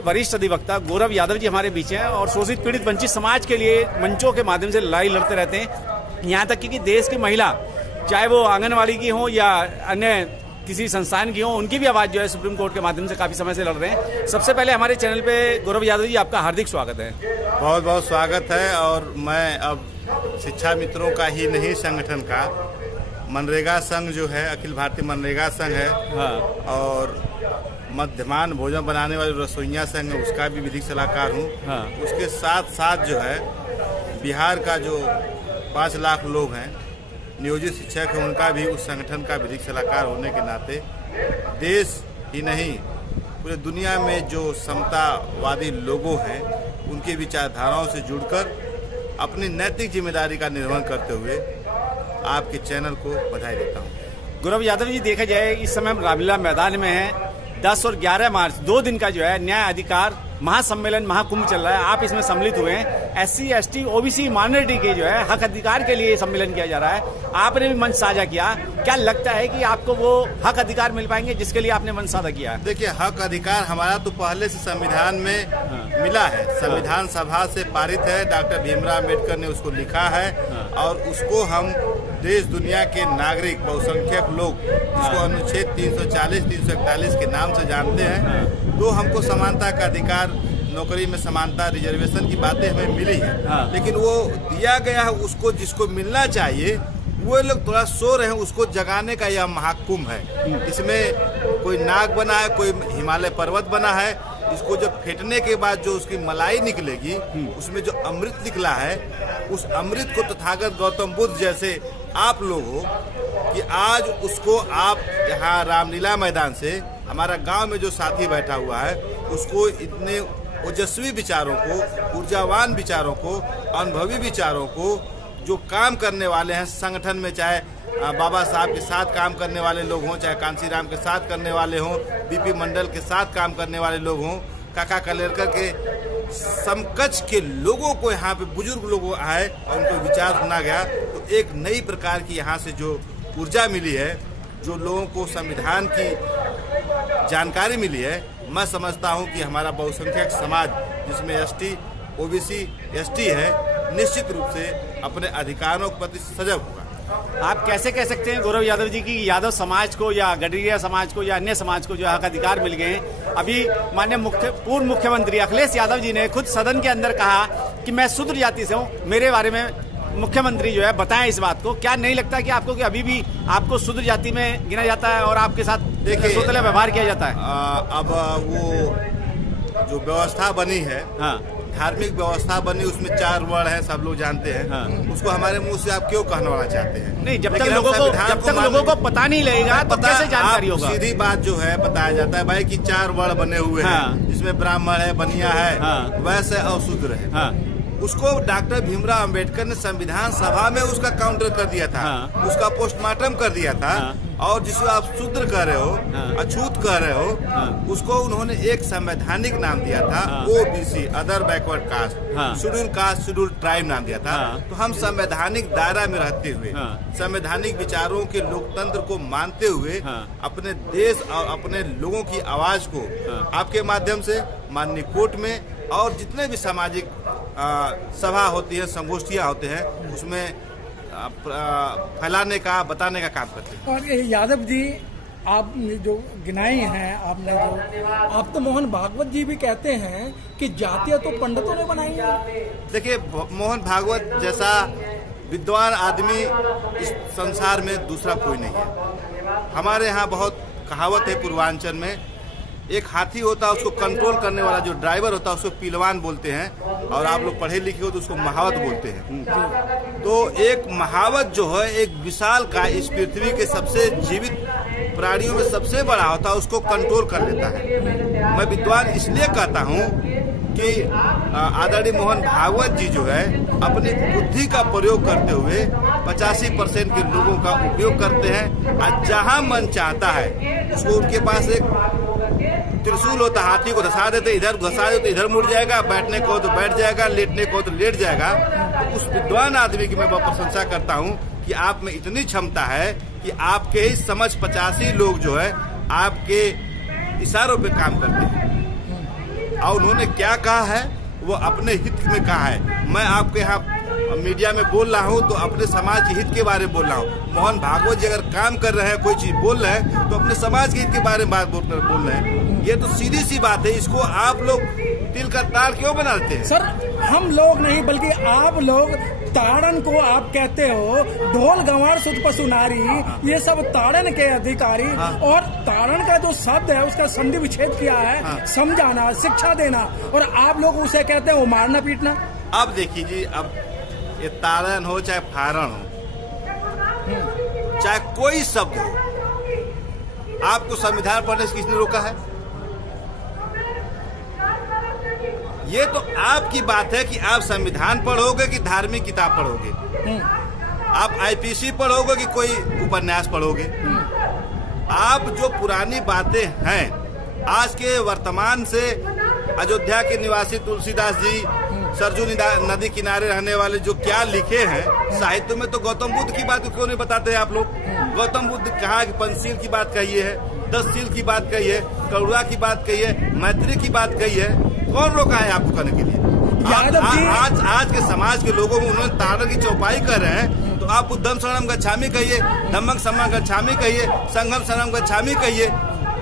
वरिष्ठ अधिवक्ता गौरव यादव जी हमारे बीच हैं और शोषित पीड़ित वंचित समाज के लिए मंचों के माध्यम से लड़ाई लड़ते रहते हैं। यहाँ तक कि देश की महिला, चाहे वो आंगनवाड़ी की हो या अन्य किसी संस्थान की हो, उनकी भी आवाज़ जो है सुप्रीम कोर्ट के माध्यम से काफ़ी समय से लड़ रहे हैं। सबसे पहले हमारे चैनल पे गौरव यादव जी, आपका हार्दिक स्वागत है। बहुत बहुत स्वागत है। और मैं अब शिक्षा मित्रों का ही नहीं, संगठन का, मनरेगा संघ जो है, अखिल भारतीय मनरेगा संघ है, और मध्यमान भोजन बनाने वाले रसोइया संघ है, उसका भी विधिक सलाहकार हूँ। उसके साथ साथ जो है बिहार का जो 5 लाख लोग हैं नियोजित शिक्षक हैं, उनका भी उस संगठन का विधिक सलाहकार होने के नाते देश ही नहीं पूरे दुनिया में जो समतावादी लोगों हैं उनकी विचारधाराओं से जुड़कर अपनी नैतिक जिम्मेदारी का निर्वहन करते हुए आपके चैनल को बधाई देता हूँ। गौरव यादव जी, देखा जाए इस समय हम रामलीला मैदान में हैं। 10 और 11 मार्च 2 दिन का जो है न्याय अधिकार महासम्मेलन, महाकुंभ चल रहा है। आप इसमें सम्मिलित हुए हैं। SC, ST, OBC माइनॉरिटी के जो है हक अधिकार के लिए सम्मेलन किया जा रहा है। आपने भी मंच साझा किया। क्या लगता है कि आपको वो हक अधिकार मिल पाएंगे जिसके लिए आपने मंच साझा किया? देखिए, हक अधिकार हमारा तो पहले से संविधान में मिला है, संविधान सभा से पारित है, डॉक्टर भीमराव अम्बेडकर ने उसको लिखा है, और उसको हम देश दुनिया के नागरिक बहुसंख्यक लोग जिसको अनुच्छेद 340, 341 के नाम से जानते हैं। तो हमको समानता का अधिकार, नौकरी में समानता, रिजर्वेशन की बातें हमें मिली है, लेकिन वो दिया गया है उसको जिसको मिलना चाहिए, वो लोग थोड़ा सो रहे हैं। उसको जगाने का यह महाकुंभ है। इसमें कोई नाग बना है, कोई हिमालय पर्वत बना है। इसको जब फेंटने के बाद जो उसकी मलाई निकलेगी, उसमें जो अमृत निकला है, उस अमृत को तथागत गौतम बुद्ध जैसे आप लोग हो कि आज उसको आप यहाँ रामलीला मैदान से, हमारा गांव में जो साथी बैठा हुआ है, उसको इतने ओजस्वी विचारों को, ऊर्जावान विचारों को, अनुभवी विचारों को, जो काम करने वाले हैं संगठन में, चाहे बाबा साहब के साथ काम करने वाले लोग हों, चाहे कांसीराम के साथ करने वाले हों, बीपी मंडल के साथ काम करने वाले लोग हों, काका कलेरकर के समकक्ष के लोगों को यहाँ पे बुजुर्ग लोग आए और उनको विचार सुना गया। तो एक नई प्रकार की यहाँ से जो ऊर्जा मिली है, जो लोगों को संविधान की जानकारी मिली है, मैं समझता हूँ कि हमारा बहुसंख्यक समाज जिसमें ST, OBC, ST है, निश्चित रूप से अपने अधिकारों के प्रति सजग होगा। आप कैसे कह सकते हैं गौरव यादव जी कि यादव समाज को या गडरिया समाज को या अन्य समाज को जो हक अधिकार मिल गए हैं? अभी माननीय पूर्व मुख्यमंत्री अखिलेश यादव जी ने खुद सदन के अंदर कहा कि मैं शूद्र जाति से हूँ। मेरे बारे में मुख्यमंत्री जो है बताएं इस बात को। क्या नहीं लगता कि आपको कि अभी भी आपको शूद्र जाति में गिना जाता है और आपके साथ सोतला व्यवहार किया जाता है? अब वो जो व्यवस्था बनी है, धार्मिक व्यवस्था बनी, उसमें 4 वर्ण है, सब लोग जानते हैं। उसको हमारे मुंह से आप क्यों कहना चाहते हैं? नहीं, जब तक लोगों को पता नहीं लगेगा तो कैसे जानकारी होगा? सीधी बात जो है बताया जाता है भाई कि 4 वर्ण बने हुए हैं, जिसमें ब्राह्मण है, बनिया है, वैश्य और शूद्र है। उसको डॉक्टर भीमराव अम्बेडकर ने संविधान सभा में उसका काउंटर कर दिया था, उसका पोस्टमार्टम कर दिया था। और जिसको आप शूद्र कह रहे हो, अछूत कह रहे हो, उसको उन्होंने एक संवैधानिक नाम दिया था, OBC, other backward caste, schedule caste, schedule tribe नाम दिया था। तो हम संवैधानिक दायरा में रहते हुए, संवैधानिक विचारों के लोकतंत्र को मानते हुए, अपने देश और अपने लोगों की आवाज को आपके माध्यम से माननीय कोर्ट में और जितने भी सामाजिक सभा होती है, संगोष्ठियाँ होते हैं, उसमें फैलाने का, बताने का काम करते हैं। और यादव जी, आपने जो गिनाई हैं, आपने जो, आप तो मोहन भागवत जी भी कहते हैं कि जातियां तो पंडितों ने बनाई है। देखिए, मोहन भागवत जैसा विद्वान आदमी इस संसार में दूसरा कोई नहीं है। हमारे यहाँ बहुत कहावत है पूर्वांचल में, एक हाथी होता है, उसको कंट्रोल करने वाला जो ड्राइवर होता है उसको पीलवान बोलते हैं, और आप लोग पढ़े लिखे हो तो उसको महावत बोलते हैं। तो एक महावत जो है, एक विशाल का इस पृथ्वी के सबसे जीवित प्राणियों में सबसे बड़ा होता है, उसको कंट्रोल कर लेता है। मैं विद्वान इसलिए कहता हूँ कि आदरणीय मोहन भागवत जी जो है अपनी बुद्धि का प्रयोग करते हुए 85% के लोगों का उपयोग करते हैं। और जहाँ मन चाहता है उसको, उनके पास एक त्रिशूल होता, हाथी को धसा देते, इधर घसा देते, इधर मुड़ जाएगा, बैठने को तो बैठ जाएगा, लेटने को तो लेट जाएगा। तो उस विद्वान आदमी की मैं बहुत प्रशंसा करता हूँ कि आप में इतनी क्षमता है कि आपके ही समझ 85 लोग जो है आपके इशारों पे काम करते हैं। और उन्होंने क्या कहा है वो अपने हित में कहा है। मैं आपके यहाँ मीडिया में बोल रहा हूँ तो अपने समाज के हित के बारे में बोल रहा हूँ। मोहन भागवत जी अगर काम कर रहे हैं, कोई चीज बोल रहे हैं तो अपने समाज के हित के बारे में बात बोल रहे हैं। ये तो सीधी सी बात है, इसको आप लोग तिल का ताड़ क्यों बनाते हैं? सर हम लोग नहीं बल्कि आप लोग ताड़न को आप कहते हो, ढोल गंवार सुध पशुनारी, ये सब ताड़न के अधिकारी। और ताड़न का जो शब्द है उसका संधि विच्छेद किया है, समझाना, शिक्षा देना, और आप लोग उसे कहते हैं वो मारना पीटना। अब देखिए जी, अब ये ताड़न हो चाहे फारण हो, चाहे कोई शब्द हो, आपको संविधान पढ़ने से किसने रोका है? ये तो आपकी बात है कि आप संविधान पढ़ोगे कि धार्मिक किताब पढ़ोगे, आप आईपीसी पढ़ोगे कि कोई उपन्यास पढ़ोगे। आप जो पुरानी बातें हैं, आज के वर्तमान से अयोध्या के निवासी तुलसीदास जी सरजू नदी किनारे रहने वाले जो क्या लिखे हैं साहित्य में, तो गौतम बुद्ध की बात क्यों नहीं बताते हैं आप लोग? गौतम बुद्ध कहा कि पंचशील की बात कही है, 10 शील की बात कही है, करुणा की बात कही है, मैत्री की बात कही है। कौन रोका है आपको करने के लिए? आज के समाज के लोगों में उन्होंने ताड़न की चौपाई कर रहे हैं, तो आप बुद्धम शरणम गच्छामि कहिए, धम्मं शरणम गच्छामि कहिए, संघम शरणम गच्छामि कहिए,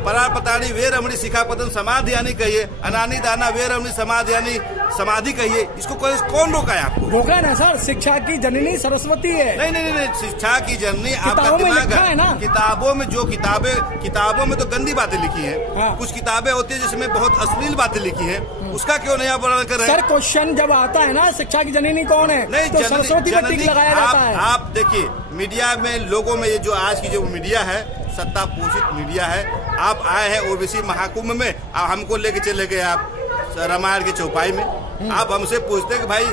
परापताड़ी वे रमणी शिखापतन समाधियानी कहिए, अनानी दाना वे रमणी समाधियानी समाधि कहिए। इसको कौन रोका है आपको? रोका ना सर, शिक्षा की जननी सरस्वती है। नहीं, शिक्षा की जननी आपका दिमाग है ना। किताबों में जो किताबों में तो गंदी बातें लिखी हैं। कुछ किताबें होती है जिसमें बहुत अश्लील बातें लिखी हैं, उसका क्यों नहीं आप वर्णन कर रहे हैं? सर क्वेश्चन जब आता है ना, शिक्षा की जननी कौन है, नहीं तो सरस्वती पर टिक लगाया जाता है। आप देखिए मीडिया में लोगों में ये जो आज की जो मीडिया है, सत्ता पोषित मीडिया है। आप आए हैं ओबीसी महाकुंभ में, हमको लेके चले गए आप रामायण की चौपाई में। आप हमसे पूछते हैं कि भाई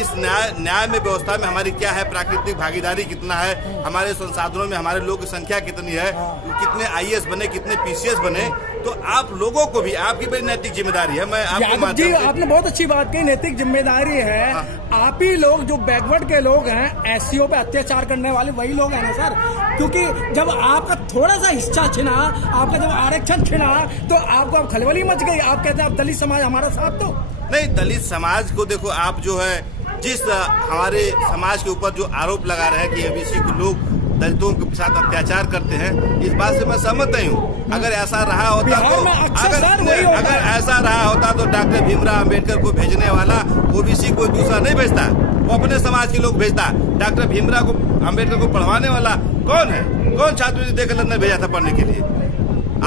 इस न्याय में व्यवस्था में हमारी क्या है, प्राकृतिक भागीदारी कितना है, हमारे संसाधनों में हमारे लोगों की संख्या कितनी है, कितने आईएएस बने, कितने पीसीएस बने। तो आप लोगों को भी आपकी बड़ी नैतिक जिम्मेदारी है। मैं आपको जी आपने बहुत अच्छी बात की, नैतिक जिम्मेदारी है। आप ही लोग जो बैकवर्ड के लोग हैं, एससीओ पे अत्याचार करने वाले वही लोग हैं ना सर, क्योंकि जब आपका थोड़ा सा हिस्सा छिना, आपका जब आरक्षण छिना, तो आपको अब खलबली मच गई। आप कहते हैं अब दलित समाज हमारा साथ दो। नहीं, दलित समाज को देखो, आप जो है जिस हमारे समाज के ऊपर जो आरोप लगा रहे हैं कि एबीसी के लोग दलितों के साथ अत्याचार करते हैं, इस बात से मैं सहमत नहीं हूँ। अगर ऐसा रहा होता अगर ऐसा रहा होता तो डॉक्टर भीमराव अम्बेडकर को भेजने वाला ओबीसी कोई दूसरा नहीं भेजता, वो अपने समाज के लोग भेजता। डॉक्टर भीमराव अम्बेडकर को पढ़वाने वाला कौन है? कौन छात्र देकर लंदन भेजा था पढ़ने के लिए?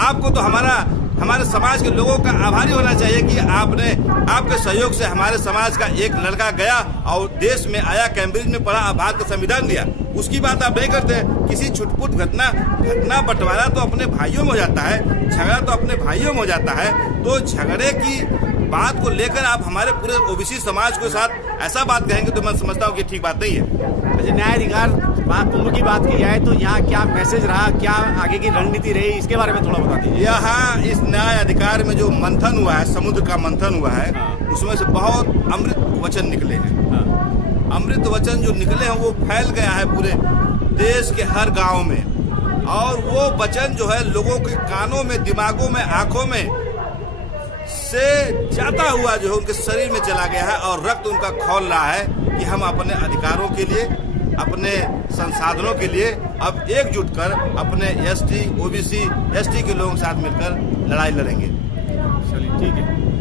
आपको तो हमारे समाज के लोगों का आभारी होना चाहिए कि आपके सहयोग से हमारे समाज का एक लड़का गया और देश में आया, कैम्ब्रिज में पढ़ा, भारत का संविधान दिया। उसकी बात आप नहीं करते। किसी छुटपुट घटना बंटवारा तो अपने भाइयों में हो जाता है, झगड़ा तो अपने भाइयों में हो जाता है। तो झगड़े की बात को लेकर आप हमारे पूरे ओबीसी समाज के साथ ऐसा बात कहेंगे तो मैं समझता हूँ कि ठीक बात नहीं है। न्यायाधिकार महाकुंभ की बात की जाए तो यहाँ क्या मैसेज रहा, क्या आगे की रणनीति रही, इसके बारे में थोड़ा बता दीजिए। यहाँ इस न्याय अधिकार में जो मंथन हुआ है, समुद्र का मंथन हुआ है, उसमें से बहुत अमृत वचन निकले हैं। अमृत वचन जो निकले हैं वो फैल गया है पूरे देश के हर गांव में, और वो वचन जो है लोगों के कानों में, दिमागों में, आंखों में से जाता हुआ जो है उनके शरीर में चला गया है, और रक्त उनका खौल रहा है कि हम अपने अधिकारों के लिए, अपने संसाधनों के लिए अब एकजुट कर अपने एसटी, ओबीसी, एसटी के लोगों के साथ मिलकर लड़ाई लड़ेंगे। चलिए ठीक है।